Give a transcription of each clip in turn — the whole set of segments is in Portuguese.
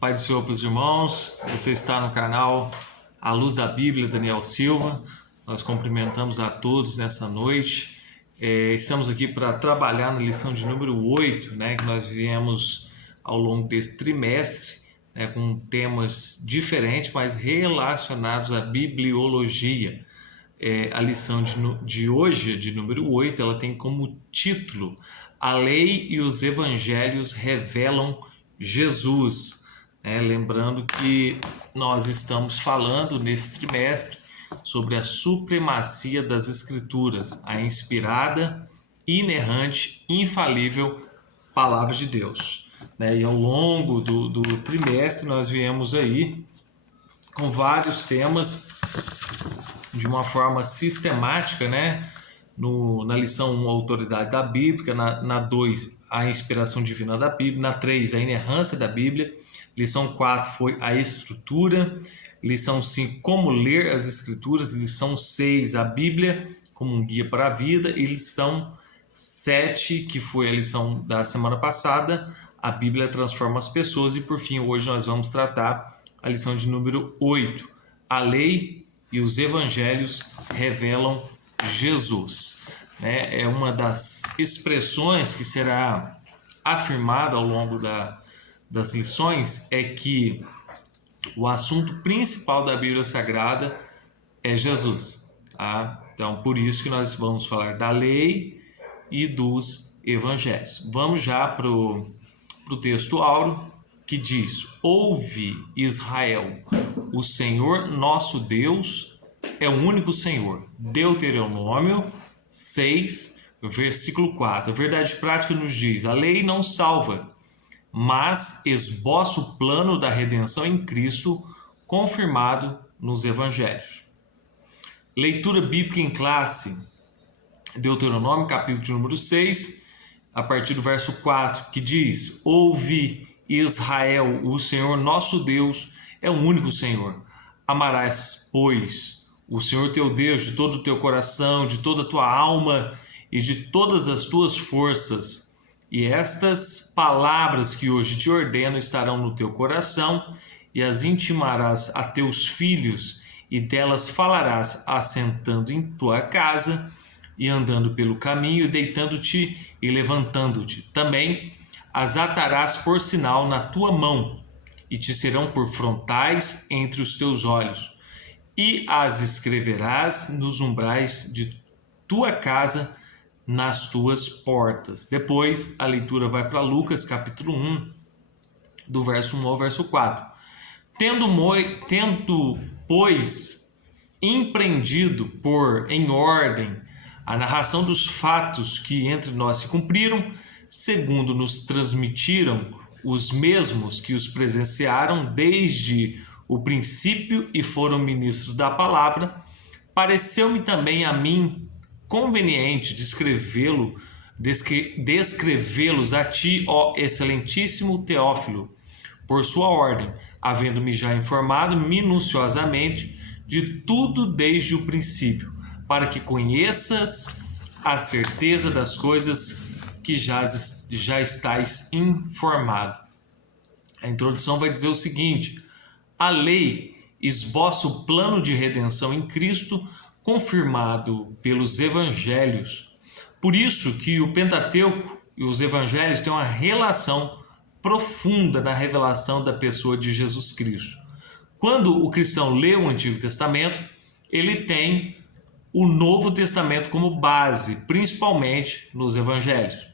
Pai do Senhor para os irmãos, você está no canal A Luz da Bíblia, Daniel Silva. Nós cumprimentamos a todos nessa noite. Estamos aqui para trabalhar na lição de número 8, que nós viemos ao longo desse trimestre, com temas diferentes, mas relacionados à bibliologia. A lição de hoje, de número 8, ela tem como título: A Lei e os Evangelhos revelam Jesus. Lembrando que nós estamos falando nesse trimestre sobre a supremacia das Escrituras, a inspirada, inerrante, infalível Palavra de Deus. E ao longo do trimestre nós viemos aí com vários temas de uma forma sistemática, na lição 1, a autoridade da Bíblia, na 2, a inspiração divina da Bíblia, na 3, a inerrância da Bíblia, lição 4 foi a estrutura, lição 5, como ler as Escrituras, lição 6, a Bíblia como um guia para a vida, e lição 7, que foi a lição da semana passada, a Bíblia transforma as pessoas, e por fim, hoje nós vamos tratar a lição de número 8, a lei e os evangelhos revelam Jesus. É uma das expressões que será afirmada ao longo das lições, é que o assunto principal da Bíblia Sagrada é Jesus. Então, por isso que nós vamos falar da lei e dos evangelhos. Vamos já para o texto áureo, que diz: Ouve, Israel, o Senhor nosso Deus é o único Senhor. Deuteronômio 6, versículo 4. A verdade prática nos diz: a lei não salva, mas esboça o plano da redenção em Cristo, confirmado nos evangelhos. Leitura bíblica em classe, Deuteronômio, capítulo de número 6, a partir do verso 4, que diz: Ouve, Israel, o Senhor nosso Deus é o único Senhor. Amarás, pois, o Senhor teu Deus de todo o teu coração, de toda a tua alma e de todas as tuas forças. E estas palavras que hoje te ordeno estarão no teu coração, e as intimarás a teus filhos, e delas falarás assentando em tua casa, e andando pelo caminho, e deitando-te e levantando-te. Também as atarás por sinal na tua mão, e te serão por frontais entre os teus olhos, e as escreverás nos umbrais de tua casa, nas tuas portas. Depois a leitura vai para Lucas capítulo 1, do verso 1 ao verso 4. Tendo, pois, empreendido por em ordem a narração dos fatos que entre nós se cumpriram, segundo nos transmitiram os mesmos que os presenciaram desde o princípio e foram ministros da palavra, pareceu-me também a mim conveniente descrevê-los a ti, ó excelentíssimo Teófilo, por sua ordem, havendo-me já informado minuciosamente de tudo desde o princípio, para que conheças a certeza das coisas que já estáis informado. A introdução vai dizer o seguinte: a lei esboça o plano de redenção em Cristo, confirmado pelos evangelhos. Por isso que o Pentateuco e os evangelhos têm uma relação profunda na revelação da pessoa de Jesus Cristo. Quando o cristão lê o Antigo Testamento, ele tem o Novo Testamento como base, principalmente nos evangelhos,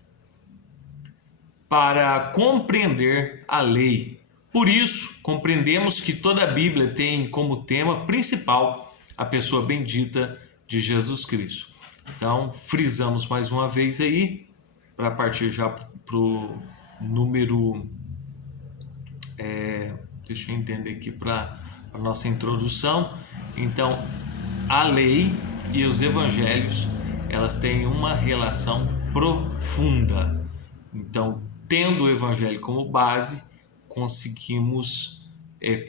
para compreender a lei. Por isso, compreendemos que toda a Bíblia tem como tema principal a pessoa bendita de Jesus Cristo. Então, frisamos mais uma vez aí, para partir já para o número... deixa eu entender aqui para a nossa introdução. Então, a lei e os evangelhos, elas têm uma relação profunda. Então, tendo o evangelho como base, conseguimos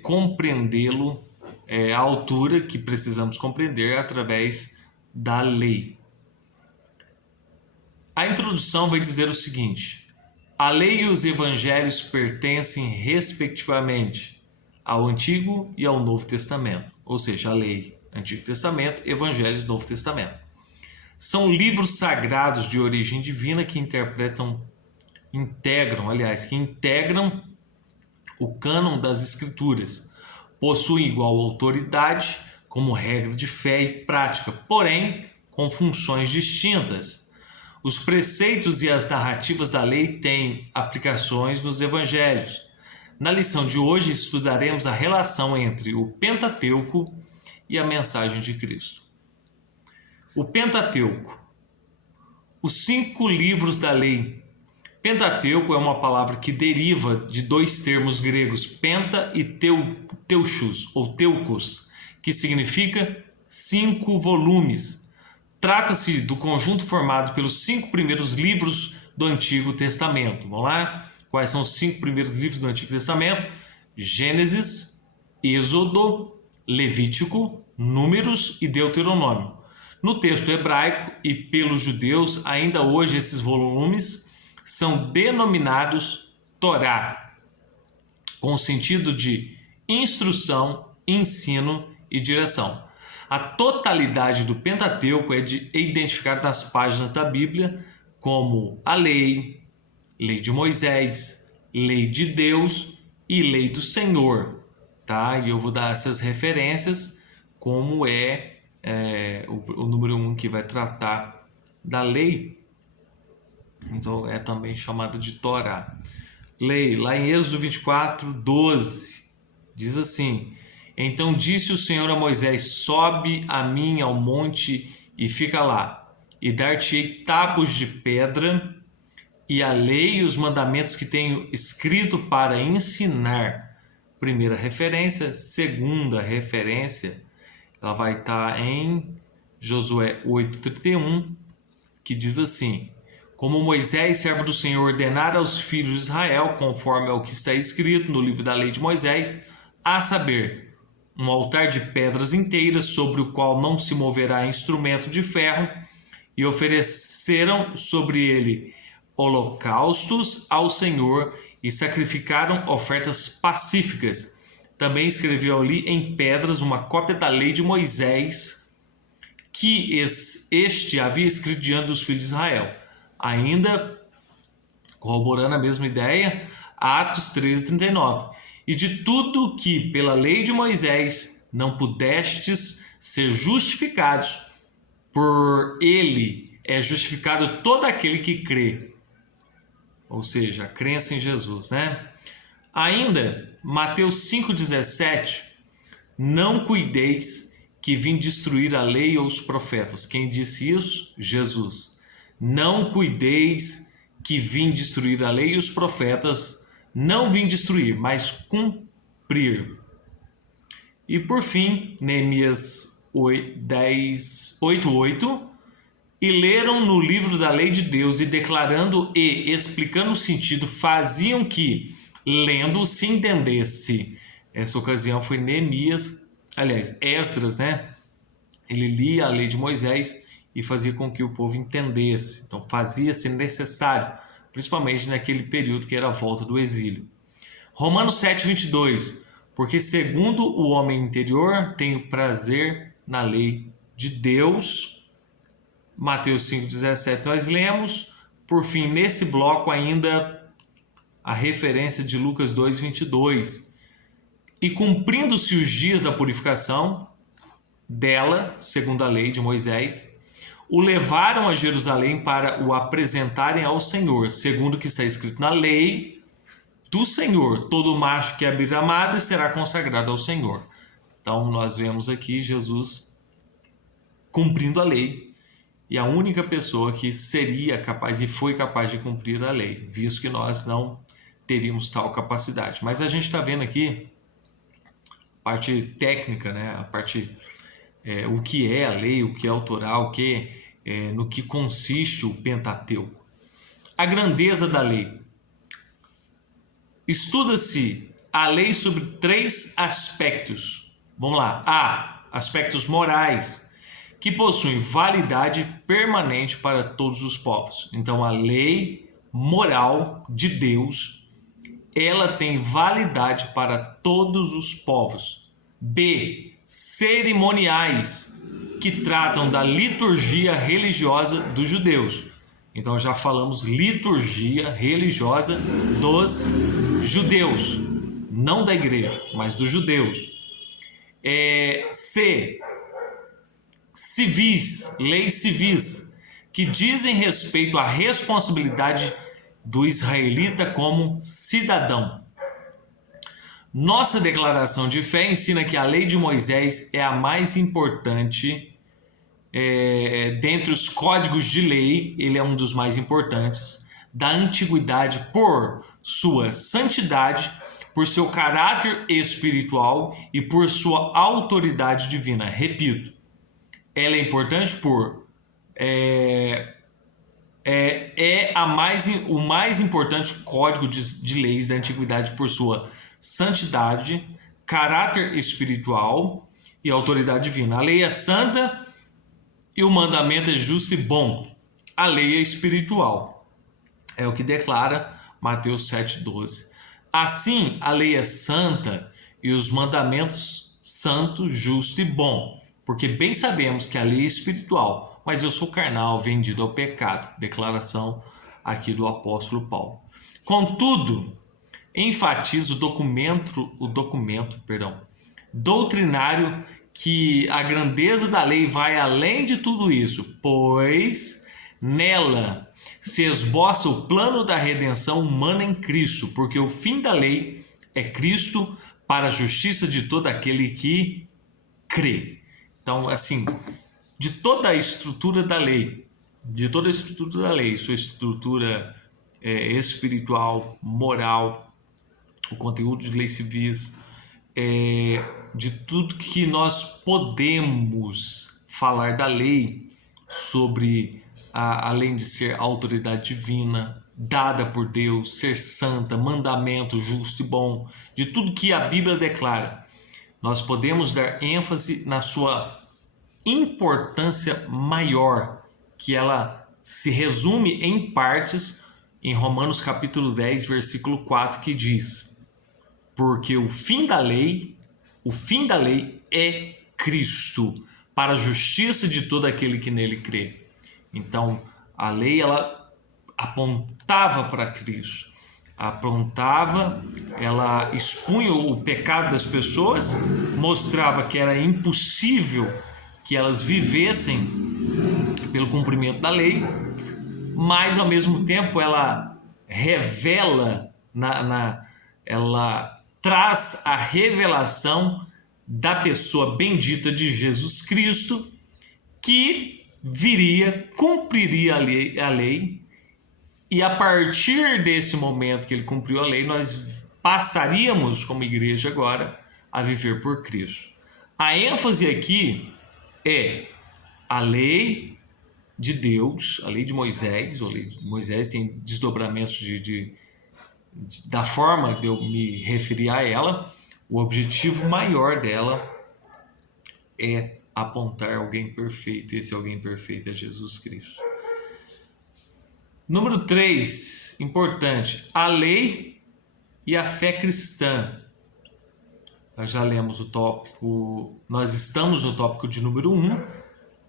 compreendê-lo à altura que precisamos compreender através da lei. A introdução vai dizer o seguinte: A lei e os evangelhos pertencem respectivamente ao Antigo e ao Novo Testamento, ou seja, a lei, Antigo Testamento, Evangelhos, Novo Testamento. São livros sagrados de origem divina que integram o cânon das Escrituras. Possuem igual autoridade como regra de fé e prática, porém com funções distintas. Os preceitos e as narrativas da lei têm aplicações nos evangelhos. Na lição de hoje estudaremos a relação entre o Pentateuco e a mensagem de Cristo. O Pentateuco, os 5 livros da lei. Pentateuco é uma palavra que deriva de 2 termos gregos, penta e teuchos, ou teucos, que significa 5 volumes. Trata-se do conjunto formado pelos 5 primeiros livros do Antigo Testamento. Vamos lá? Quais são os 5 primeiros livros do Antigo Testamento? Gênesis, Êxodo, Levítico, Números e Deuteronômio. No texto hebraico e pelos judeus, ainda hoje esses volumes são denominados Torá, com o sentido de instrução, ensino e direção. A totalidade do Pentateuco é identificada nas páginas da Bíblia como a lei, lei de Moisés, lei de Deus e lei do Senhor, tá? E eu vou dar essas referências como o número 1 que vai tratar da lei, então é também chamado de Torá. Lei, lá em Êxodo 24, 12, diz assim: Então disse o Senhor a Moisés: Sobe a mim ao monte e fica lá, e dar-te-ei tábuas de pedra e a lei e os mandamentos que tenho escrito para ensinar. Primeira referência. Segunda referência, ela vai estar em Josué 8:31, que diz assim: Como Moisés, servo do Senhor, ordenara aos filhos de Israel, conforme ao que está escrito no livro da lei de Moisés, a saber, um altar de pedras inteiras, sobre o qual não se moverá instrumento de ferro, e ofereceram sobre ele holocaustos ao Senhor e sacrificaram ofertas pacíficas. Também escreveu ali em pedras uma cópia da lei de Moisés, que este havia escrito diante dos filhos de Israel. Ainda corroborando a mesma ideia, Atos 13:39. E de tudo que pela lei de Moisés não pudestes ser justificados, por ele é justificado todo aquele que crê. Ou seja, a crença em Jesus, né? Ainda, Mateus 5,17, não cuideis que vim destruir a lei ou os profetas. Quem disse isso? Jesus. Não cuideis que vim destruir a lei e os profetas. Não vim destruir, mas cumprir. E por fim, Neemias 8:8, e leram no livro da lei de Deus, e declarando e explicando o sentido, faziam que, lendo, se entendesse. Essa ocasião foi Esdras, né? Ele lia a lei de Moisés e fazia com que o povo entendesse. Então fazia-se necessário, principalmente naquele período que era a volta do exílio. Romanos 7:22, porque segundo o homem interior tenho prazer na lei de Deus. Mateus 5,17 nós lemos. Por fim, nesse bloco ainda a referência de Lucas 2:22. E cumprindo-se os dias da purificação dela, segundo a lei de Moisés, o levaram a Jerusalém para o apresentarem ao Senhor, segundo o que está escrito na lei do Senhor. Todo macho que abrir a madre será consagrado ao Senhor. Então nós vemos aqui Jesus cumprindo a lei, e a única pessoa que seria capaz e foi capaz de cumprir a lei, visto que nós não teríamos tal capacidade. Mas a gente está vendo aqui a parte técnica, né? A parte, o que é a lei, o que é autoral, no que consiste o Pentateuco. A grandeza da lei. Estuda-se a lei sobre 3 aspectos. Vamos lá. A. Aspectos morais, que possuem validade permanente para todos os povos. Então, a lei moral de Deus, ela tem validade para todos os povos. B. Cerimoniais, que tratam da liturgia religiosa dos judeus. Então já falamos liturgia religiosa dos judeus, não da igreja, mas dos judeus. C. Civis, leis civis, que dizem respeito à responsabilidade do israelita como cidadão. Nossa declaração de fé ensina que a lei de Moisés é a mais importante dentre os códigos de lei. Ele é um dos mais importantes da antiguidade por sua santidade, por seu caráter espiritual e por sua autoridade divina. Repito, ela é importante por o mais importante código de leis da antiguidade por sua santidade, caráter espiritual e autoridade divina. A lei é santa e o mandamento é justo e bom. A lei é espiritual. É o que declara Mateus 7,12. Assim, a lei é santa e os mandamentos santo, justo e bom. Porque bem sabemos que a lei é espiritual, mas eu sou carnal, vendido ao pecado. Declaração aqui do apóstolo Paulo. Contudo, enfatiza o documento doutrinário que a grandeza da lei vai além de tudo isso, pois nela se esboça o plano da redenção humana em Cristo, porque o fim da lei é Cristo para a justiça de todo aquele que crê. Então, assim, de toda a estrutura da lei, sua estrutura espiritual, moral, o conteúdo de leis civis, de tudo que nós podemos falar da lei, sobre além de ser autoridade divina, dada por Deus, ser santa, mandamento justo e bom, de tudo que a Bíblia declara, nós podemos dar ênfase na sua importância maior, que ela se resume em partes em Romanos capítulo 10, versículo 4, que diz: porque o fim da lei é Cristo, para a justiça de todo aquele que nele crê. Então, a lei, ela apontava para Cristo, ela expunha o pecado das pessoas, mostrava que era impossível que elas vivessem pelo cumprimento da lei, mas ao mesmo tempo ela revela, ela traz a revelação da pessoa bendita de Jesus Cristo, que viria, cumpriria a lei, e a partir desse momento que ele cumpriu a lei, nós passaríamos como igreja agora a viver por Cristo. A ênfase aqui é a lei de Deus, a lei de Moisés. A lei de Moisés tem desdobramentos da forma de eu me referir a ela. O objetivo maior dela é apontar alguém perfeito. Esse alguém perfeito é Jesus Cristo. Número 3, importante, a lei e a fé cristã. Nós já lemos o tópico, nós estamos no tópico de número 1,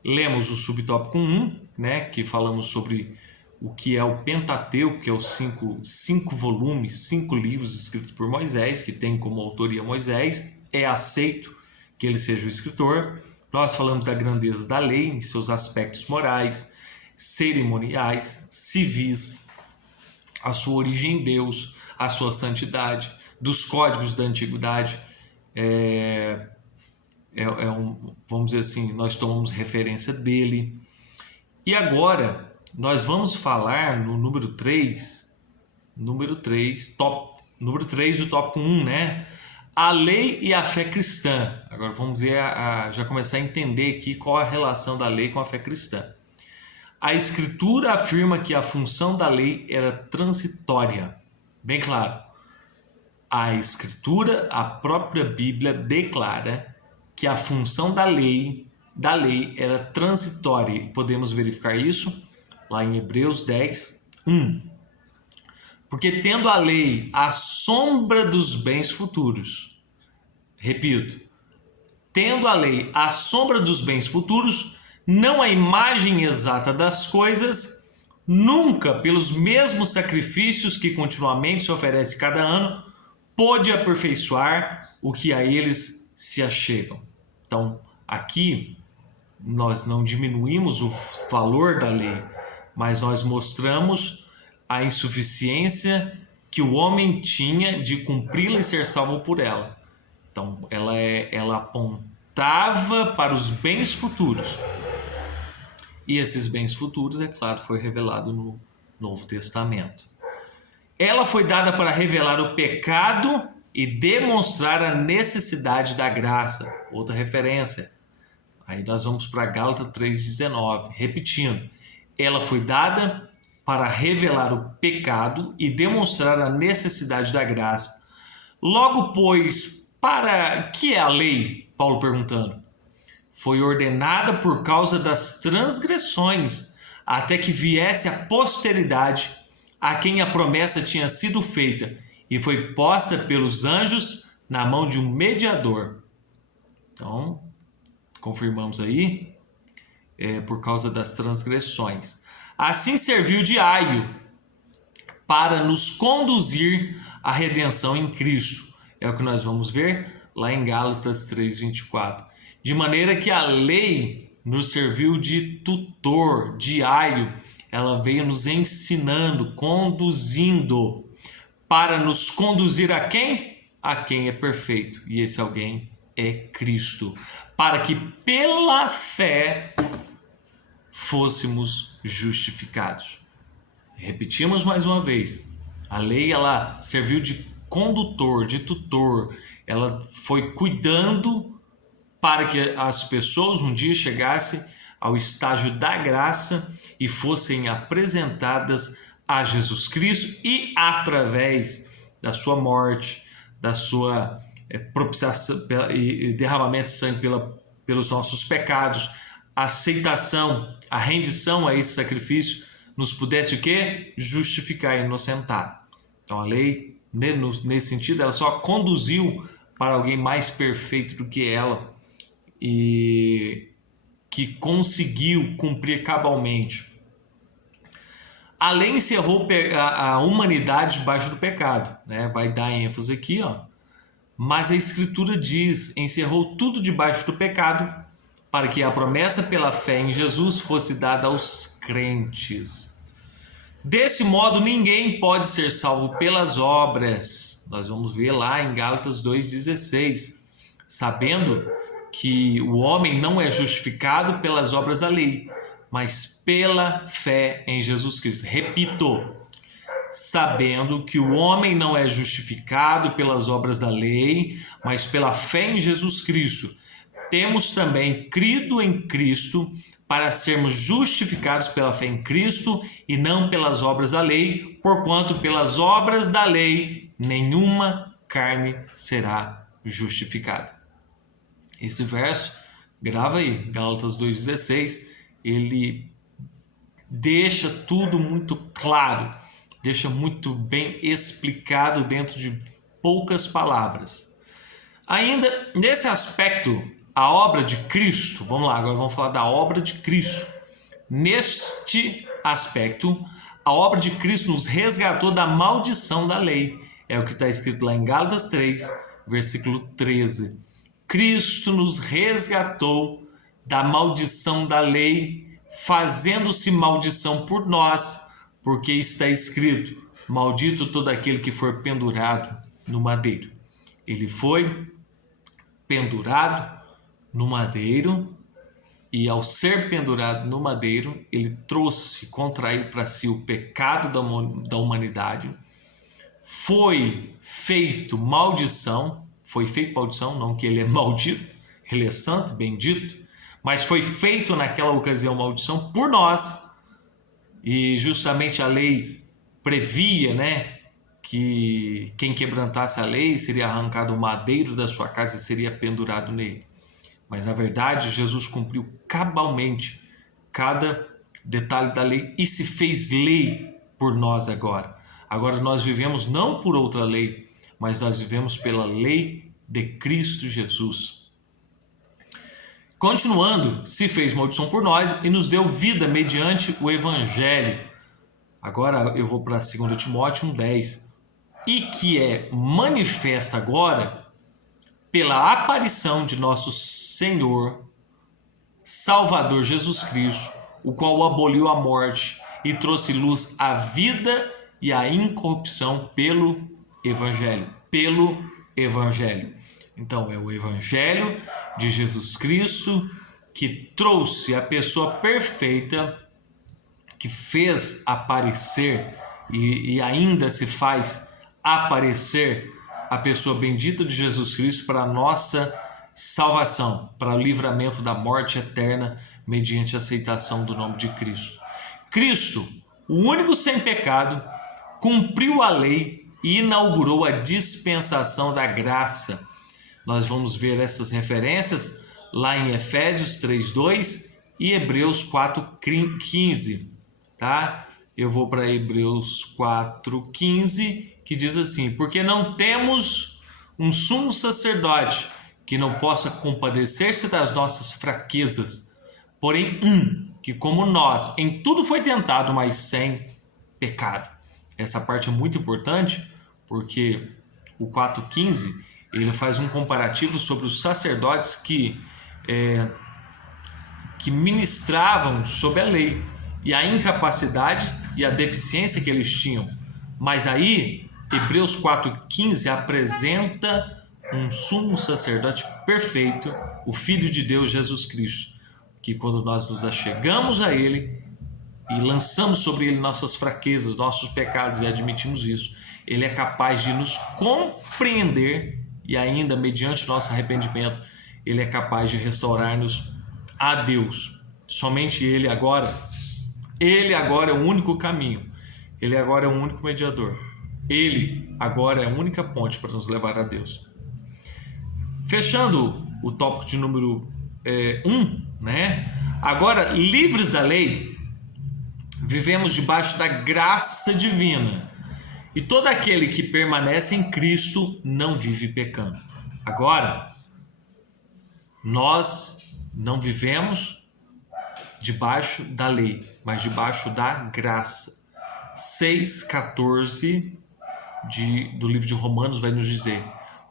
lemos o subtópico 1, né, que falamos sobre o que é o Pentateuco, que é os cinco volumes, 5 livros escritos por Moisés, que tem como autoria Moisés, é aceito que ele seja o escritor. Nós falamos da grandeza da lei em seus aspectos morais, cerimoniais, civis, a sua origem em Deus, a sua santidade, dos códigos da antiguidade. Vamos dizer assim, nós tomamos referência dele. E agora nós vamos falar no número 3 do tópico 1, né? A lei e a fé cristã. Agora vamos ver, já começar a entender aqui qual a relação da lei com a fé cristã. A Escritura afirma que a função da lei era transitória. Bem claro, a Escritura, a própria Bíblia, declara que a função da lei era transitória. Podemos verificar isso lá em Hebreus 10, 1. Porque tendo a lei a sombra dos bens futuros, repito, tendo a lei a sombra dos bens futuros, não a imagem exata das coisas, nunca, pelos mesmos sacrifícios que continuamente se oferece cada ano, pôde aperfeiçoar o que a eles se achegam. Então, aqui nós não diminuímos o valor da lei, mas nós mostramos a insuficiência que o homem tinha de cumpri-la e ser salvo por ela. Então, ela apontava para os bens futuros. E esses bens futuros, é claro, foi revelado no Novo Testamento. Ela foi dada para revelar o pecado e demonstrar a necessidade da graça. Outra referência. Aí nós vamos para Gálatas 3,19. Repetindo. Ela foi dada para revelar o pecado e demonstrar a necessidade da graça. Logo, pois, para que é a lei? Paulo perguntando. Foi ordenada por causa das transgressões, até que viesse a posteridade, a quem a promessa tinha sido feita, e foi posta pelos anjos na mão de um mediador. Então, confirmamos aí, por causa das transgressões. Assim serviu de aio para nos conduzir à redenção em Cristo. É o que nós vamos ver lá em Gálatas 3:24. De maneira que a lei nos serviu de tutor, de aio. Ela veio nos ensinando, conduzindo, para nos conduzir a quem? A quem é perfeito. E esse alguém é Cristo. Para que pela fé fôssemos justificados. Repetimos mais uma vez. A lei, ela serviu de condutor, de tutor. Ela foi cuidando para que as pessoas um dia chegassem ao estágio da graça e fossem apresentadas a Jesus Cristo, e através da sua morte, da sua propiciação e derramamento de sangue pelos nossos pecados, a aceitação, a rendição a esse sacrifício, nos pudesse o quê? Justificar e inocentar. Então a lei, nesse sentido, ela só conduziu para alguém mais perfeito do que ela, e que conseguiu cumprir cabalmente. A lei encerrou a humanidade debaixo do pecado, né? Vai dar ênfase aqui, ó. Mas a Escritura diz: encerrou tudo debaixo do pecado, para que a promessa pela fé em Jesus fosse dada aos crentes. Desse modo, ninguém pode ser salvo pelas obras. Nós vamos ver lá em Gálatas 2,16, sabendo que o homem não é justificado pelas obras da lei, mas pela fé em Jesus Cristo. Repito, sabendo que o homem não é justificado pelas obras da lei, mas pela fé em Jesus Cristo. Temos também crido em Cristo para sermos justificados pela fé em Cristo e não pelas obras da lei, porquanto pelas obras da lei nenhuma carne será justificada. Esse verso, grava aí, Gálatas 2,16, ele deixa tudo muito claro, deixa muito bem explicado dentro de poucas palavras. Ainda nesse aspecto, a obra de Cristo, vamos lá, agora vamos falar da obra de Cristo. Neste aspecto, a obra de Cristo nos resgatou da maldição da lei. É o que está escrito lá em Gálatas 3, versículo 13. Cristo nos resgatou da maldição da lei, fazendo-se maldição por nós, porque está escrito: maldito todo aquele que for pendurado no madeiro. Ele foi pendurado no madeiro, e ao ser pendurado no madeiro, ele contraiu para si o pecado da humanidade, foi feito maldição, não que ele é maldito, ele é santo, bendito, mas foi feito naquela ocasião maldição por nós, e justamente a lei previa, né, que quem quebrantasse a lei seria arrancado o madeiro da sua casa e seria pendurado nele. Mas na verdade Jesus cumpriu cabalmente cada detalhe da lei e se fez lei por nós agora. Agora nós vivemos não por outra lei, mas nós vivemos pela lei de Cristo Jesus. Continuando, se fez maldição por nós e nos deu vida mediante o Evangelho. Agora eu vou para 2 Timóteo 1,10. E que é manifesta agora pela aparição de nosso Senhor, Salvador Jesus Cristo, o qual aboliu a morte e trouxe luz à vida e à incorrupção pelo Evangelho. Pelo Evangelho. Então é o Evangelho de Jesus Cristo que trouxe a pessoa perfeita, que fez aparecer e ainda se faz aparecer a pessoa bendita de Jesus Cristo para a nossa salvação, para o livramento da morte eterna mediante a aceitação do nome de Cristo. Cristo, o único sem pecado, cumpriu a lei e inaugurou a dispensação da graça. Nós vamos ver essas referências lá em Efésios 3:2 e Hebreus 4:15, tá? Eu vou para Hebreus 4:15, que diz assim: porque não temos um sumo sacerdote que não possa compadecer-se das nossas fraquezas, porém que como nós em tudo foi tentado, mas sem pecado. Essa parte é muito importante, porque o 4:15 ele faz um comparativo sobre os sacerdotes que ministravam sob a lei e a incapacidade e a deficiência que eles tinham. Mas aí Hebreus 4:15 apresenta um sumo sacerdote perfeito, o Filho de Deus Jesus Cristo, que quando nós nos achegamos a Ele e lançamos sobre Ele nossas fraquezas, nossos pecados e admitimos isso, Ele é capaz de nos compreender e ainda, mediante o nosso arrependimento, Ele é capaz de restaurar-nos a Deus. Somente Ele agora é o único caminho, Ele agora é o único mediador, Ele agora é a única ponte para nos levar a Deus. Fechando o tópico de número 1, né? Agora, livres da lei, vivemos debaixo da graça divina. E todo aquele que permanece em Cristo não vive pecando. Agora, nós não vivemos debaixo da lei, mas debaixo da graça. 6,14 do livro de Romanos vai nos dizer: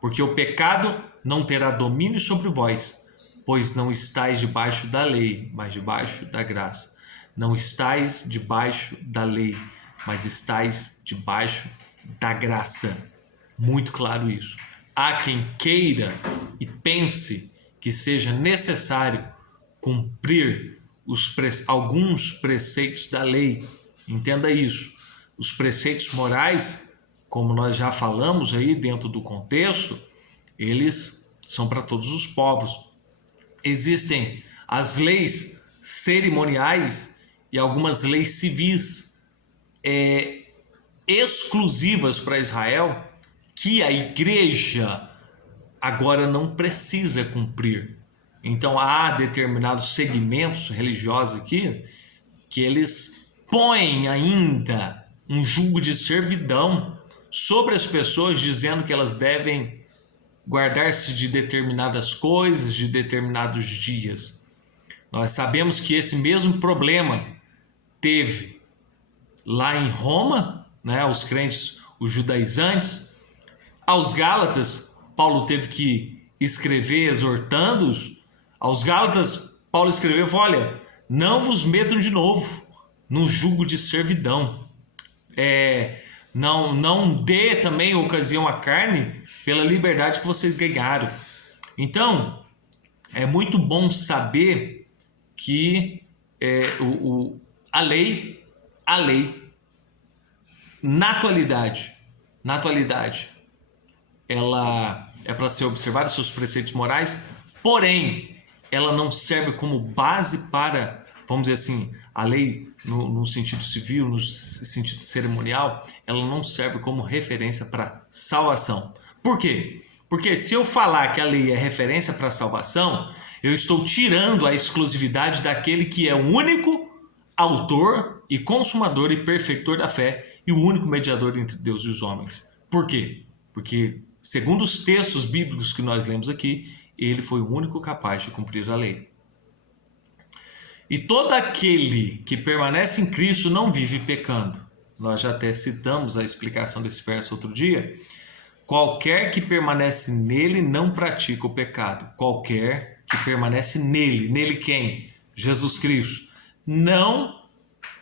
porque o pecado não terá domínio sobre vós, pois não estáis debaixo da lei, mas debaixo da graça. Não estáis debaixo da lei, mas estáis debaixo da graça. Muito claro isso. Há quem queira e pense que seja necessário cumprir alguns preceitos da lei. Entenda isso. Os preceitos morais, como nós já falamos aí dentro do contexto, eles são para todos os povos. Existem as leis cerimoniais e algumas leis civis exclusivas para Israel, que a igreja agora não precisa cumprir. Então há determinados segmentos religiosos aqui que eles põem ainda um jugo de servidão sobre as pessoas, dizendo que elas devem guardar-se de determinadas coisas, de determinados dias. Nós sabemos que esse mesmo problema teve lá em Roma, né, os crentes, os judaizantes. Aos Gálatas, Paulo teve que escrever exortando-os. Aos Gálatas, Paulo escreveu: olha, não vos metam de novo no jugo de servidão. Não dê também ocasião à carne pela liberdade que vocês ganharam. Então, é muito bom saber que a lei, na atualidade, ela é para ser observada, seus preceitos morais, porém, ela não serve como base para, vamos dizer assim, a lei no sentido civil, no sentido cerimonial, ela não serve como referência para salvação. Por quê? Porque se eu falar que a lei é referência para salvação, eu estou tirando a exclusividade daquele que é o único autor e consumador e perfeitor da fé e o único mediador entre Deus e os homens. Por quê? Porque, segundo os textos bíblicos que nós lemos aqui, ele foi o único capaz de cumprir a lei. E todo aquele que permanece em Cristo não vive pecando. Nós já até citamos a explicação desse verso outro dia. Qualquer que permanece nele não pratica o pecado. Qualquer que permanece nele. Nele quem? Jesus Cristo. Não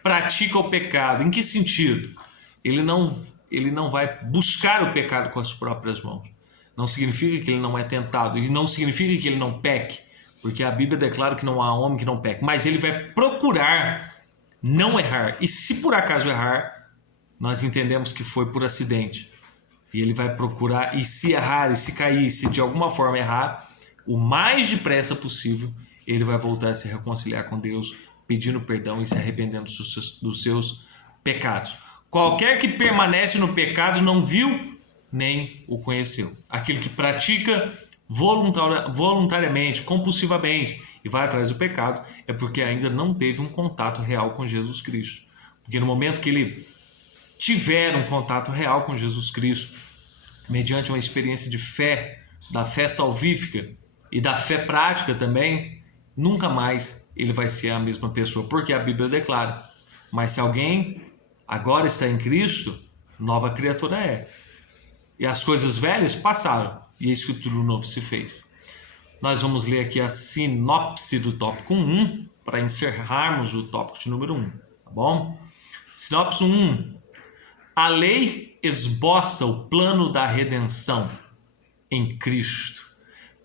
pratica o pecado. Em que sentido? Ele não vai buscar o pecado com as próprias mãos. Não significa que ele não é tentado. E não significa que ele não peque. Porque a Bíblia declara que não há homem que não peque. Mas ele vai procurar não errar. E se por acaso errar, nós entendemos que foi por acidente. E ele vai procurar, e se errar, e se cair, se de alguma forma errar, o mais depressa possível, ele vai voltar a se reconciliar com Deus, pedindo perdão e se arrependendo dos seus pecados. Qualquer que permanece no pecado não viu nem o conheceu. Aquele que pratica voluntariamente, compulsivamente e vai atrás do pecado é porque ainda não teve um contato real com Jesus Cristo. Porque no momento que ele tiver um contato real com Jesus Cristo, mediante uma experiência de fé, da fé salvífica e da fé prática também, nunca mais ele vai ser a mesma pessoa, porque a Bíblia declara: mas se alguém agora está em Cristo, nova criatura é. E as coisas velhas passaram, e eis que tudo novo se fez. Nós vamos ler aqui a sinopse do tópico 1, para encerrarmos o tópico de número 1, tá bom? Sinopse 1. A lei esboça o plano da redenção em Cristo.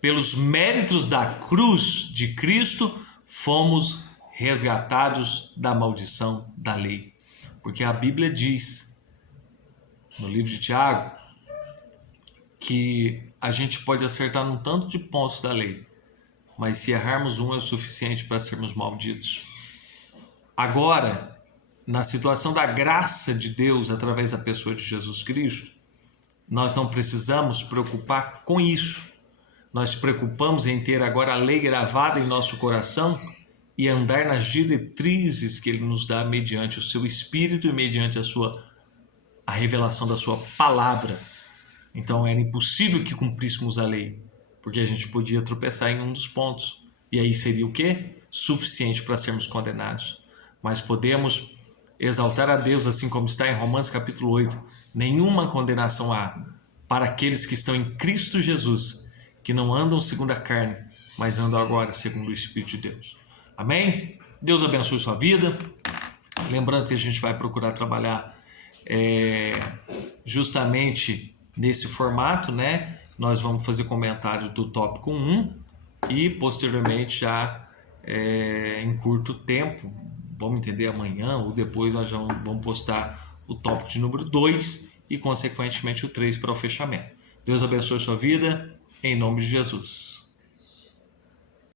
Pelos méritos da cruz de Cristo, fomos resgatados da maldição da lei. Porque a Bíblia diz, no livro de Tiago, que a gente pode acertar num tanto de pontos da lei, mas se errarmos um é o suficiente para sermos malditos. Agora, na situação da graça de Deus através da pessoa de Jesus Cristo, nós não precisamos preocupar com isso. Nós preocupamos em ter agora a lei gravada em nosso coração e andar nas diretrizes que Ele nos dá mediante o seu Espírito e mediante a revelação da sua palavra. Então era impossível que cumpríssemos a lei, porque a gente podia tropeçar em um dos pontos. E aí seria o quê? Suficiente para sermos condenados. Mas podemos exaltar a Deus, assim como está em Romanos capítulo 8. Nenhuma condenação há para aqueles que estão em Cristo Jesus, que não andam segundo a carne, mas andam agora segundo o Espírito de Deus. Amém? Deus abençoe sua vida. Lembrando que a gente vai procurar trabalhar justamente nesse formato, né? Nós vamos fazer comentário do tópico 1 e posteriormente já em curto tempo, vamos entender amanhã ou depois nós já vamos postar o tópico de número 2 e consequentemente o 3 para o fechamento. Deus abençoe sua vida, em nome de Jesus.